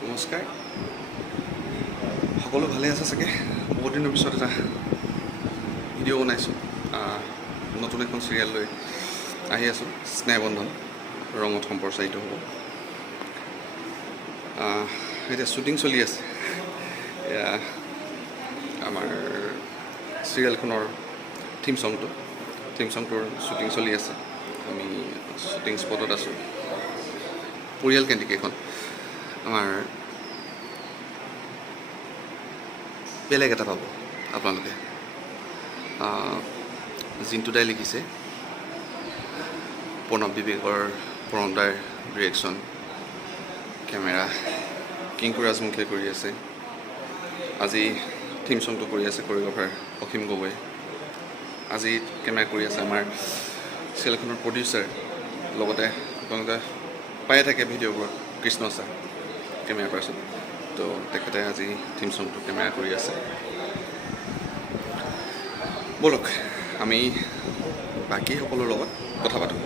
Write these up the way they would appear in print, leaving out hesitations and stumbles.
নমস্কাৰ, সকলো ভালে আছে চাগে। বহুত দিনৰ পিছত এটা ভিডিঅ' বনাইছোঁ। নতুন এখন চিৰিয়েল লৈ আহি আছোঁ। স্নেহবন্ধন ৰঙত সম্প্ৰচাৰিত হ'ব। এতিয়া শ্বুটিং চলি আছে। এয়া আমাৰ চিৰিয়েলখনৰ থিম ছংটোৰ শ্বুটিং চলি আছে। আমি শ্বুটিং স্পটত আছোঁ। পৰিয়াল কেন্দ্ৰিক এইখন। আমাৰ বেলেগ এটা পাব আপোনালোকে। জিন্তু দাই লিখিছে, প্ৰণৱ বিবেকৰ প্ৰণৱদাৰ ডিৰেকশ্যন, কেমেৰা কিংকু ৰাজমুখীয়ে কৰি আছে। আজি থিম ছংটো কৰি আছে কৰিঅগ্ৰাফাৰ অসীম গগৈ। আজি কেমেৰা কৰি আছে আমাৰ চিৰিয়েলখনৰ প্ৰডিউচাৰ, লগতে আপোনালোকে পায়ে থাকে ভিডিঅ'বোৰত কৃষ্ণ ছাৰ কেমেৰা পাৰ্চন। তো তেখেতে আজি থিম ছংটো কেমেৰা কৰি আছে। ব'লক আমি বাকী সকলৰ লগত কথা পাতোঁ।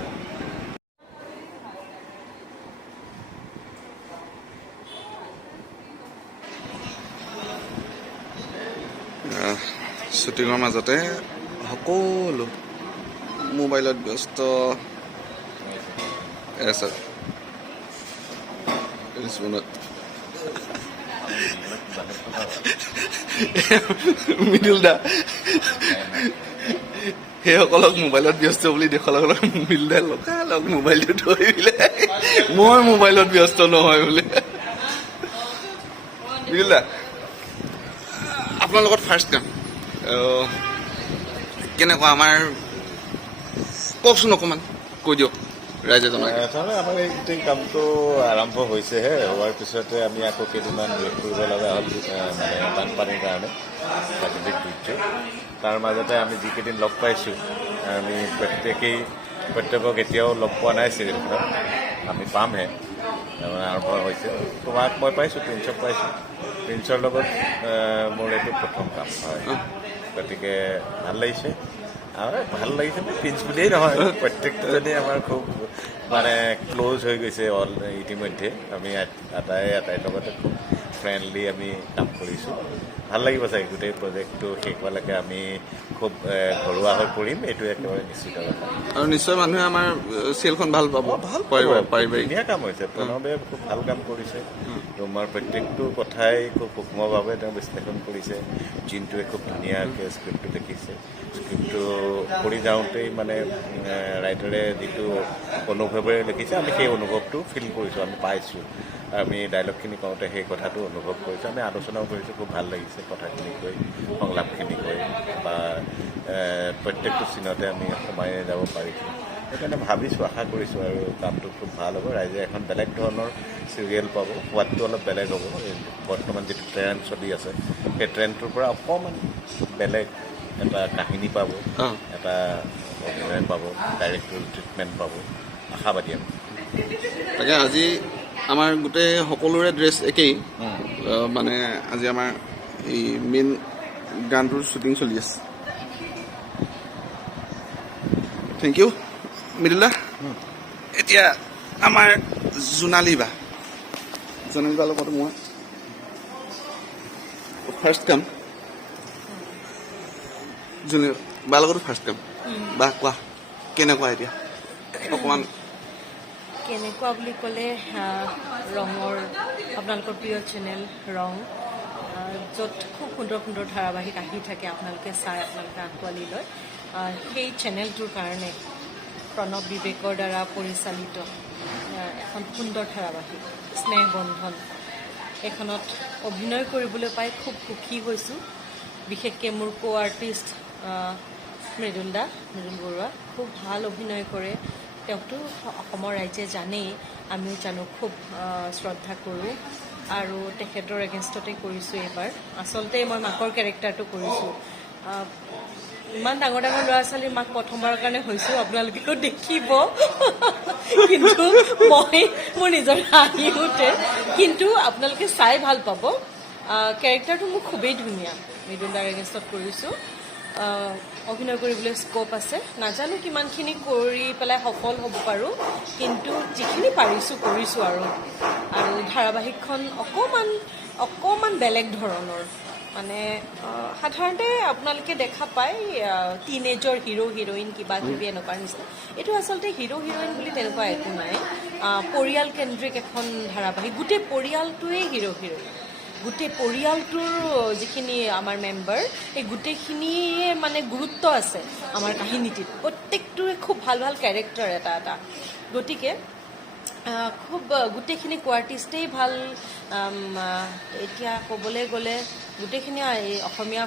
শ্বুটিঙৰ মাজতে সকলো মোবাইলত ব্যস্ত। মৃদুল দা সেইসকলক মোবাইলত ব্যস্ত বুলি দেখুৱাৰ লগে লগে মৃদুল দাই লগালগ মোবাইলটো থৈ দিলে। মই মোবাইলত ব্যস্ত নহয় বোলে। মৃদুল দা, আপোনাৰ লগত ফাৰ্ষ্ট কাম কেনেকুৱা আমাৰ কওকচোন, অকণমান কৈ দিয়ক ৰাইজে জনাই। আমাৰ এই গোটেই কামটো আৰম্ভ হৈছেহে। হোৱাৰ পিছতে আমি আকৌ কেইদিনমান ব্ৰেক কৰিব লগা হ'ল, মানে বানপানীৰ কাৰণে, প্ৰাকৃতিক দুৰ্যোগ। তাৰ মাজতে আমি যিকেইদিন লগ পাইছোঁ, আমি প্ৰত্যেকক এতিয়াও লগ পোৱা নাই চিৰিয়েলখনত। আমি পামহে, আৰম্ভ হৈছে। তোমাক মই পাইছোঁ, প্ৰিন্সক পাইছোঁ। প্ৰিন্সৰ লগত মোৰ এইটো প্ৰথম কাম হয়, গতিকে ভাল লাগিছে। ভাল লাগিছে প্ৰিন্স বুলিয়েই নহয়, প্ৰত্যেকজনে আমাৰ খুব মানে ক্ল'জ হৈ গৈছে ইতিমধ্যে। আমি আটাইৰ লগতে খুব ফ্ৰেণ্ডলি আমি কাম কৰিছোঁ। ভাল লাগিব চাগে গোটেই প্ৰজেক্টটো শেষ হোৱালৈকে আমি খুব ঘৰুৱা হৈ পৰিম, এইটো একেবাৰে নিশ্চিত কথা। আৰু নিশ্চয় মানুহে আমাৰ চিৰিয়েলখন ভাল পাব। ভাল ধুনীয়া কাম হৈছে। প্ৰণৱে খুব ভাল কাম কৰিছে। তোমাৰ প্ৰত্যেকটো কথাই খুব সূক্ষ্মভাৱে তেওঁ বিশ্লেষণ কৰিছে। জিন্তুৱে খুব ধুনীয়াকৈ স্ক্ৰিপ্টটো লিখিছে। স্ক্ৰিপ্টটো কৰি যাওঁতেই মানে ৰাইটাৰে যিটো অনুভৱেৰে লিখিছে, আমি সেই অনুভৱটো ফিল কৰিছোঁ, আমি পাইছোঁ। আমি ডাইলগখিনি কওঁতে সেই কথাটো অনুভৱ কৰিছোঁ। আমি আলোচনাও কৰিছোঁ, খুব ভাল লাগিছে কথাখিনি কৈ, সংলাপখিনি কৈ, বা প্ৰত্যেকটো চিনতে আমি সোমাই যাব পাৰিছোঁ। সেইকাৰণে ভাবিছোঁ, আশা কৰিছোঁ আৰু কামটো খুব ভাল হ'ব। ৰাইজে এখন বেলেগ ধৰণৰ চিৰিয়েল পাব। সোৱাদটো অলপ বেলেগ হ'ব। বৰ্তমান যিটো ট্ৰেণ্ড চলি আছে, সেই ট্ৰেণ্ডটোৰ পৰা অকণমান বেলেগ এটা কাহিনী পাব, এটা অভিনয় পাব, ডাইৰেক্টৰ ট্ৰিটমেণ্ট পাব। আশাবাদী আমি। তাকে আজি আমাৰ গোটেই সকলোৰে ড্ৰেছ একেই। মানে আজি আমাৰ এই মেইন গানটোৰ শ্বুটিং চলি আছে। থেংক ইউ মৃদুল দা। এতিয়া আমাৰ জোনালী বাৰ লগত মই ফাৰ্ষ্ট কাম। জোনালী বাৰ লগতো ফাৰ্ষ্ট কাম। বা কোৱা কেনেকুৱা এতিয়া অকণমান? কেনেকুৱা বুলি ক'লে, ৰঙৰ আপোনালোকৰ প্ৰিয় চেনেল ৰং, য'ত খুব সুন্দৰ সুন্দৰ ধাৰাবাহিক আহি থাকে, আপোনালোকে চাই, আপোনালোকে আঁকোৱালি লয়। সেই চেনেলটোৰ কাৰণে প্ৰণৱ বিবেকৰ দ্বাৰা পৰিচালিত এখন সুন্দৰ ধাৰাবাহিক স্নেহবন্ধন, এইখনত অভিনয় কৰিবলৈ পাই খুব সুখী হৈছোঁ। বিশেষকৈ মোৰ আৰ্টিষ্ট মৃদুল বৰুৱা খুব ভাল অভিনয় কৰে। তেওঁকতো অসমৰ ৰাইজে জানেই, আমিও জানো, খুব শ্ৰদ্ধা কৰোঁ। আৰু তেখেতৰ এগেইনষ্টতে কৰিছোঁ এইবাৰ। আচলতে মই মাকৰ কেৰেক্টাৰটো কৰিছোঁ। ইমান ডাঙৰ ডাঙৰ ল'ৰা ছোৱালীৰ মাক প্ৰথমবাৰৰ কাৰণে হৈছোঁ, আপোনালোকেও দেখিব। কিন্তু মোৰ নিজৰ হাঁহি উঠে, কিন্তু আপোনালোকে চাই ভাল পাব। কেৰেক্টাৰটো মোৰ খুবেই ধুনীয়া। মৃদুল দাৰ এগেইনষ্টত কৰিছোঁ। অভিনয় কৰিবলৈ স্ক'প আছে নাজানো কিমানখিনি কৰি পেলাই সফল হ'ব পাৰোঁ কিন্তু যিখিনি পাৰিছোঁ কৰিছোঁ আৰু ধাৰাবাহিকখন অকণমান বেলেগ ধৰণৰ মানে সাধাৰণতে আপোনালোকে দেখা পায় টিনেজৰ হিৰো হিৰইন কিবা কিবি এনেকুৱা নিচিনা এইটো আচলতে হিৰো হিৰইন বুলি তেনেকুৱা একো নাই পৰিয়াল কেন্দ্ৰিক এখন ধাৰাবাহিক গোটেই পৰিয়ালটোৱেই হিৰো হিৰইন গোটেই পৰিয়ালটোৰ যিখিনি আমাৰ মেম্বাৰ সেই গোটেইখিনিয়ে মানে গুৰুত্ব আছে আমাৰ কাহিনীটিত প্ৰত্যেকটোৰে খুব ভাল ভাল কেৰেক্টাৰ এটা এটা গতিকে খুব গোটেইখিনি কোৱাৰ্টিষ্টেই ভাল এতিয়া ক'বলৈ গ'লে গোটেইখিনি অসমীয়া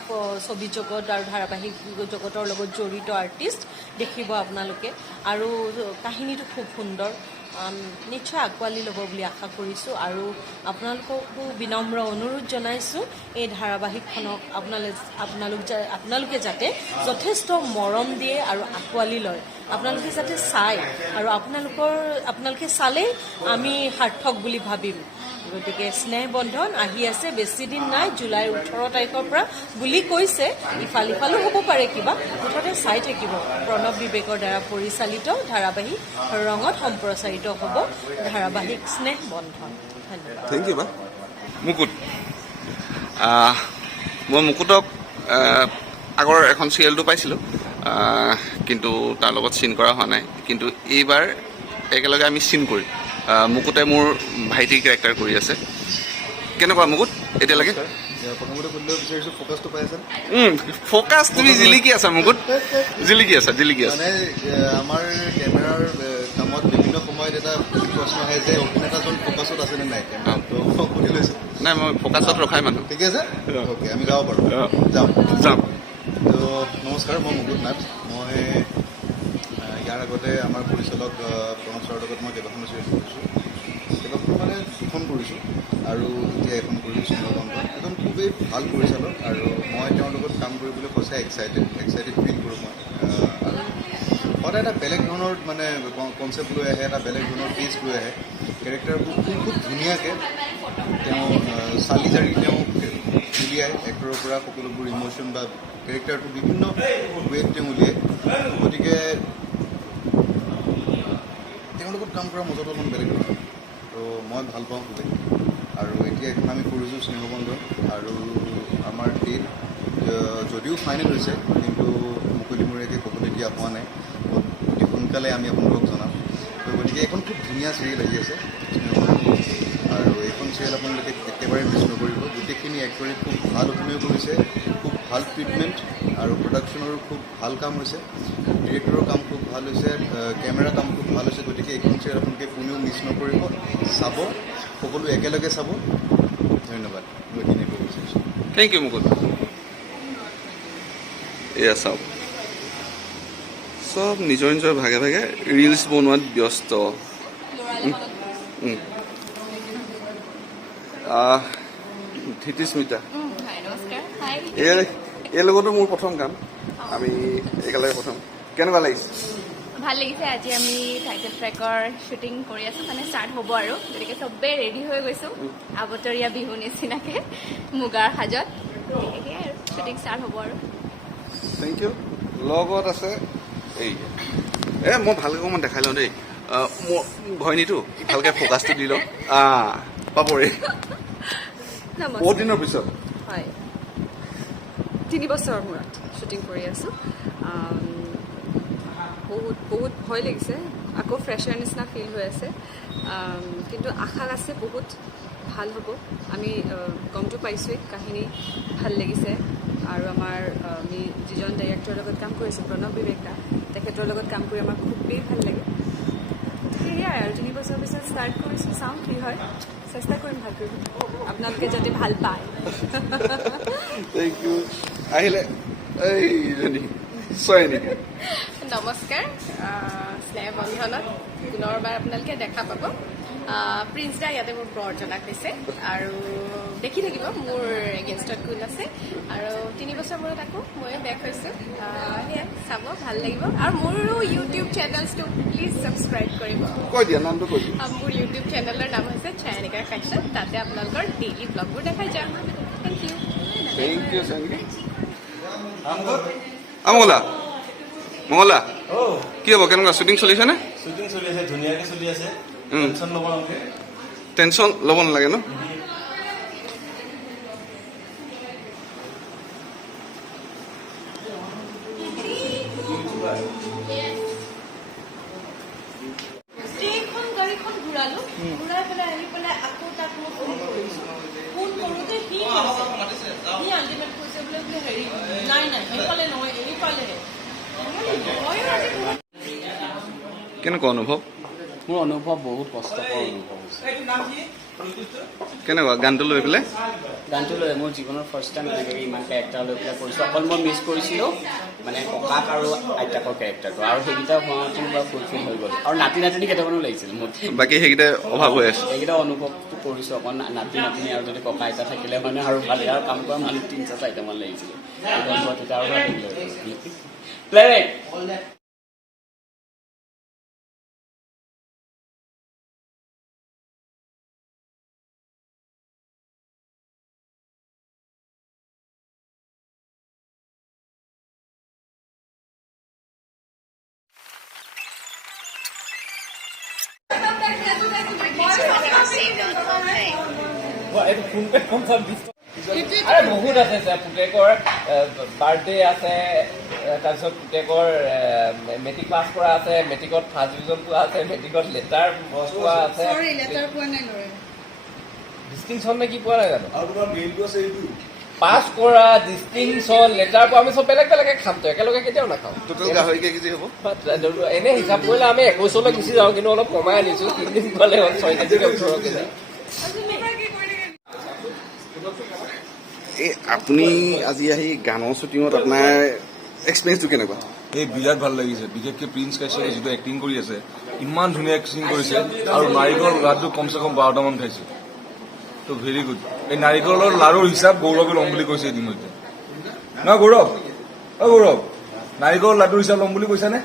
ছবি জগত আৰু ধাৰাবাহিক জগতৰ লগত জড়িত আৰ্টিষ্ট দেখিব আপোনালোকে আৰু কাহিনীটো খুব সুন্দৰ নিশ্চয় আঁকোৱালি ল'ব বুলি আশা কৰিছোঁ আৰু আপোনালোককো বিনম্ৰ অনুৰোধ জনাইছোঁ এই ধাৰাবাহিকখনক আপোনালোকে যাতে যথেষ্ট মৰম দিয়ে আৰু আঁকোৱালি লয় আপোনালোকে যাতে চায় আৰু আপোনালোকে চালেই আমি সাৰ্থক বুলি ভাবিম গতিকে স্নেহ বন্ধন আহি আছে বেছি দিন নাই জুলাইৰ 18 তাৰিখৰ পৰা বুলি কৈছে ইফালো হ'ব পাৰে কিবা মুঠতে চাই থাকিব প্ৰণৱ বিবেকৰ দ্বাৰা পৰিচালিত ধাৰাবাহিক ৰঙত সম্প্ৰচাৰিত হ'ব ধাৰাবাহিক স্নেহ বন্ধন ধন্যবাদ থেংক ইউ বা মুকুট মই মুকুটক আগৰ এখন চিৰিয়েলটো পাইছিলোঁ কিন্তু তাৰ লগত চিন কৰা হোৱা নাই কিন্তু এইবাৰ একেলগে আমি চিন কৰিম মুকুটে মোৰ ভাইটিৰ কেৰেক্টাৰ কৰি আছে কেনেকুৱা মুকুট এতিয়ালৈকে প্ৰথমতে সুধিব বিচাৰিছোঁ ফ'কাছটো পাই আছে ফ'কাছ তুমি জিলিকি আছা মুকুট জিলিকি আছা মানে আমাৰ কেমেৰাৰ কামত বিভিন্ন সময়ত এটা প্ৰশ্ন আহে যে অভিনেতাজন ফ'কাছত আছেনে নাই তো সুধি লৈছোঁ নাই মই ফ'কাছত ৰখাই মানুহ ঠিকে আছে অ'কে আমি যাব পাৰোঁ যাম তো নমস্কাৰ মই মুকুট নাথ মই ইয়াৰ আগতে আমাৰ পৰিচালক প্ৰণৱ ছাৰৰ লগত মই কেইবাখনো চিৰিয়েল কৰিছোঁ কেইবাখনো মানে দুখন কৰিছোঁ আৰু এতিয়া এখন কৰিছোঁ স্নেহবন্ধন এজন খুবেই ভাল পৰিচালক আৰু মই তেওঁৰ লগত কাম কৰিবলৈ সঁচাই এক্সাইটেড ফিল কৰোঁ মই আৰু সদায় এটা বেলেগ ধৰণৰ মানে কনচেপ্ট লৈ আহে এটা বেলেগ ধৰণৰ টেষ্ট লৈ আহে কেৰেক্টাৰবোৰ খুব ধুনীয়াকৈ তেওঁ চালি জাৰি তেওঁ উলিয়ায় এক্টৰৰ পৰা সকলোবোৰ ইম'শ্যন বা কেৰেক্টাৰটো বিভিন্ন ৱেত তেওঁ উলিয়ায় গতিকে তেওঁৰ লগত কাম কৰাৰ মজাটো অকণ বেলেগ ধৰণৰ তো মই ভাল পাওঁ খুবেই আৰু এতিয়া এখন আমি কৰিছোঁ স্নেহবন্ধন আৰু আমাৰ ডেট যদিও ফাইনেল হৈছে কিন্তু মুকলিমূৰীয়াকৈ ক'বলৈ দিয়া হোৱা নাই অতি সোনকালে আমি আপোনালোকক জনাম তো গতিকে এখন খুব ধুনীয়া চিৰিয়েল আহি আছে স্নেহবন্ধন আৰু এইখন চিৰিয়েল আপোনালোকে একেবাৰে মিছ নকৰিব গোটেইখিনি এক্টৰে খুব ভাল অভিনয় কৰিছে খুব ভাল ট্ৰিটমেণ্ট আৰু প্ৰডাকশ্যনৰো খুব ভাল কাম হৈছে ডিৰেক্টৰৰ কাম খুব ভাল হৈছে কেমেৰা কাম খুব ভাল হৈছে গতিকে এইখন চিৰিয়েল আপোনালোকে কোনেও মিছ নকৰিব চাব সকলো একেলগে চাব ধন্যবাদ মই এইখিনি ক'ব বিচাৰিছোঁ থেংক ইউ মুকুট এয়া চাওক চব নিজৰ নিজৰ ভাগে ভাগে ৰিলছ বনোৱাত ব্যস্ত ধৃতিস্মিতা এই লগতো মোৰ প্ৰথম কাম আমি একেলগে প্ৰথম কেনেকুৱা লাগিছে ভাল লাগিছে আজি আমি টাইটেল ট্ৰেকৰ শ্বুটিং কৰি আছোঁ মানে ষ্টাৰ্ট হ'ব আৰু গতিকে চবেই ৰেডি হৈ গৈছোঁ আবতৰীয়া বিহু নিচিনাকৈ মুগাৰ সাজত সেয়াই আৰু শ্বুটিং ষ্টাৰ্ট হ'ব আৰু থেংক ইউ লগত আছে এই মই ভালকৈ অকণমান দেখাই লওঁ দেই মোৰ ঘৈণীটো ভালকৈ ফ'কাছটো দি লওঁ পাপৰি বহুত দিনৰ পিছত হয় 3 বছৰৰ মূৰত শ্বুটিং কৰি আছোঁ বহুত ভয় লাগিছে আকৌ ফ্ৰেছাৰ নিচিনা ফিল হৈ আছে কিন্তু আশা আছে বহুত ভাল হ'ব আমি গমটো পাইছোঁৱেই কাহিনী ভাল লাগিছে আৰু আমাৰ আমি যিজন ডাইৰেক্টৰৰ লগত কাম কৰিছোঁ প্ৰণৱ বিবেকা তেখেতৰ লগত কাম কৰি আমাৰ খুবেই ভাল লাগে সেয়াই আৰু 3 বছৰৰ পিছত ষ্টাৰ্ট কৰিছোঁ চাওঁ কি হয় চেষ্টা কৰিম ভাল কৰিব আপোনালোকে যাতে ভাল পায় থেংক ইউ আহিলে এইজনী চয় নেকি নমস্কাৰ স্নেহ বন্ধনত পুনৰবাৰ আপোনালোকে দেখা পাব প্ৰিন্স দা ইয়াতে মোৰ প্ৰৱৰ্জনা হৈছে আৰু দেখি থাকিব মোৰ এগেইনষ্টত কোন আছে আৰু 3 বছৰ মূৰত আকৌ ময়ো বেক হৈছোঁ সেয়াই চাব ভাল লাগিব আৰু মোৰো ইউটিউব চেনেলছটো প্লিজ ছাবস্ক্ৰাইব কৰিব কৈ দিয়া নামটো কৈ দিয়া মোৰ ইউটিউব চেনেলৰ নাম হৈছে ছায়ানিকা ফেশ্বন তাতে আপোনালোকৰ ডেইলি ব্লগবোৰ দেখা যাম থেংক ইউ থেংক ইউ মঙলা মঙলা অ' কি হ'ব কেনেকুৱা শ্বুটিং চলিছেনে শ্বুটিং চলি আছে ধুনীয়াকৈ চলি আছে উম। টেনশ্যন ল'ব নালাগে টেনশ্যন ল'ব নালাগে ন এইখন গাড়ীখন ঘূৰালো ঘূৰাই পেলাই আহি পেলাই আকৌ তাক মই ফোন কৰিছো ফোন কৰোঁতে সি আল্টিমেট কৈছে বোলে বোলে হেৰি নাই নাই সেইফালে নহয় এইফালেহে ময়ো আজি বহুত কেনেকুৱা অনুভৱ মোৰ অনুভৱ বহুত কষ্টকৰ অনুভৱ হৈছে কেনেকুৱা গানটো লৈ পেলাই গানটো লৈ মোৰ জীৱনৰ ফাৰ্ষ্ট টাইম এনেকৈ ইমান কেৰেক্টাৰ লৈ পেলাই কৰিছোঁ অকল মই মিছ কৰিছিলোঁ মানে ককাক আৰু আইতাকৰ কেৰেক্টাৰটো আৰু সেইকেইটা হোৱাটো বা ফুলফিল হৈ গ'ল আৰু নাতি নাতিনি কেইটামানো লাগিছিল মোৰ বাকী সেইকেইটা অভাৱ হৈ আছে সেইকেইটা অনুভৱটো কৰিছোঁ অকণ নাতি নাতিনি আৰু যদি ককা আইতা থাকিলে মানে আৰু ভালে আৰু কাম কৰা মানুহ 3-4টামান লাগিছিল তেতিয়া আৰু ভাল লাগিলে প্লেৰেট আৰে বহুত আছে ছাৰ পুতেকৰ বাৰ্থডে আছে তাৰপিছত পুতেকৰ মেট্ৰিক পাছ কৰা আছে মেট্ৰিকত ফাৰ্ষ্ট ডিভিজন পোৱা আছে মেট্ৰিকত লেটাৰ পোৱা আছে ডিষ্টিংশ্যন নে কি পোৱা নাই জানো আৰু তোমাৰ মেইনটো আছে এইটো পাছ কৰা ডিষ্টিংশ্যন লেটাৰ পোৱা আমি চব বেলেগ বেলেগে খাম তো একেলগে কেতিয়াও নাখাওঁ টোটেল গাহৰি কেজি হ'ব এনে হিচাপ কৰিলে আমি 21লৈ গুচি যাওঁ কিন্তু অলপ কমাই আনিছো 3 দিন গ'লে হ'ল 6 কেজি 18 কেজি এই আপুনি আজি আহি গানৰ শ্বুটিঙত আপোনাৰ এক্সপিৰিয়েঞ্চটো কেনেকুৱা এই বিৰাট ভাল লাগিছে বিশেষকৈ প্ৰিন্স কাশ্যপে যিটো এক্টিং কৰি আছে ইমান ধুনীয়া এক্টিং কৰিছে আৰু নাৰিকল লাডু কমচে কম 12টামান খাইছে তো ভেৰি গুড এই নাৰিকলৰ লাৰুৰ হিচাপ গৌৰৱে ল'ম বুলি কৈছে ইতিমধ্যে ন গৌৰৱ গৌৰৱ নাৰিকলৰ লাডুৰ হিচাপ ল'ম বুলি কৈছানে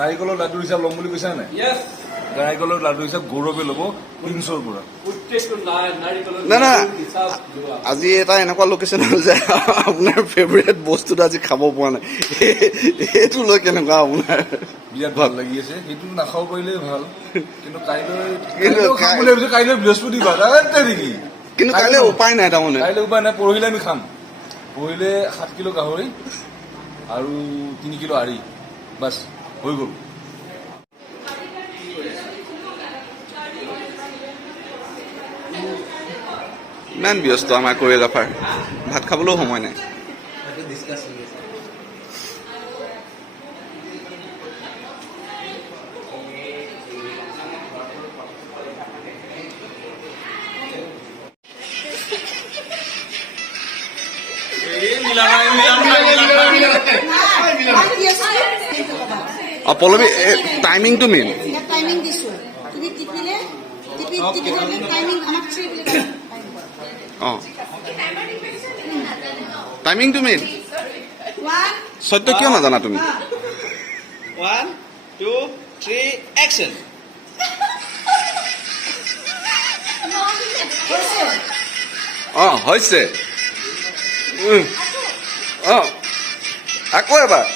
নাৰিকলৰ লাডুৰ হিচাপ ল'ম বুলি কৈছা নাই নাৰিকলৰ লাডু হিচাপ গৌৰৱে ল'ব প্ৰিন্সৰ পৰা না না আজি এটা এনেকুৱা লোকেশ্যন হ'ল যে আপোনাৰ ফেভৰেট বস্তুটো আজি খাব পৰা নাই সেইটো লৈ কেনেকুৱা আপোনাৰ বিৰাট ভাল লাগি আছে সেইটো নাখাব পাৰিলে ভাল কিন্তু কিন্তু কাইলৈ বৃহস্পতিবাৰ নেকি কিন্তু কাইলৈ উপায় নাই তাৰমানে কাইলৈ উপায় নাই পৰহিলে আমি খাম পৰহিলে 7 কিলো গাহৰি আৰু 3 কিলো আৰি বাছ হৈ গ'ল ইমান ব্যস্ত আমাৰ কোৰিঅ'গ্ৰাফাৰ ভাত খাবলৈও সময় নাই পল্লৱী টাইমিংটো মেইন টাইমিং দিছো তুমি টিপিলে টাইমিং আমাক 3 বুলি কয় অঁ টাইমিংটো মেইন 1 সত্য কিয় নাজানা তুমি 1 2 3 এক্সন অঁ হৈছে অঁ আকৌ এবাৰ